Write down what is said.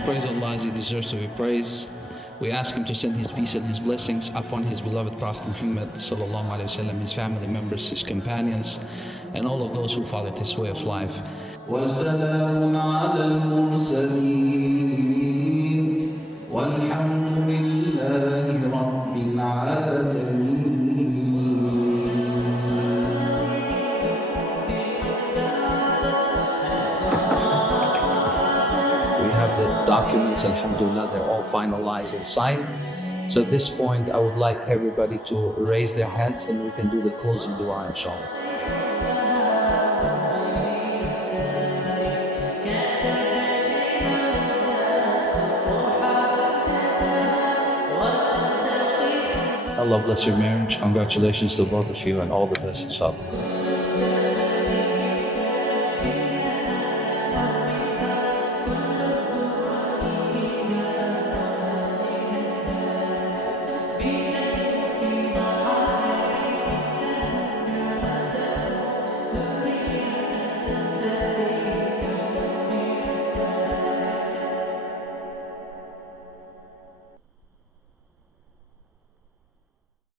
We praise Allah as He deserves to be praised. We ask Him to send His peace and His blessings upon His beloved Prophet Muhammad sallallahu alaihi wasallam, his family members, his companions, and all of those who followed his way of life. وسلام على المرسلين والحمد لله رب العالمين. We have the documents, alhamdulillah, they're all finalized and signed. So at this point, I would like everybody to raise their hands and we can do the closing dua, inshallah. Allah bless your marriage. Congratulations to both of you and all the best, inshallah.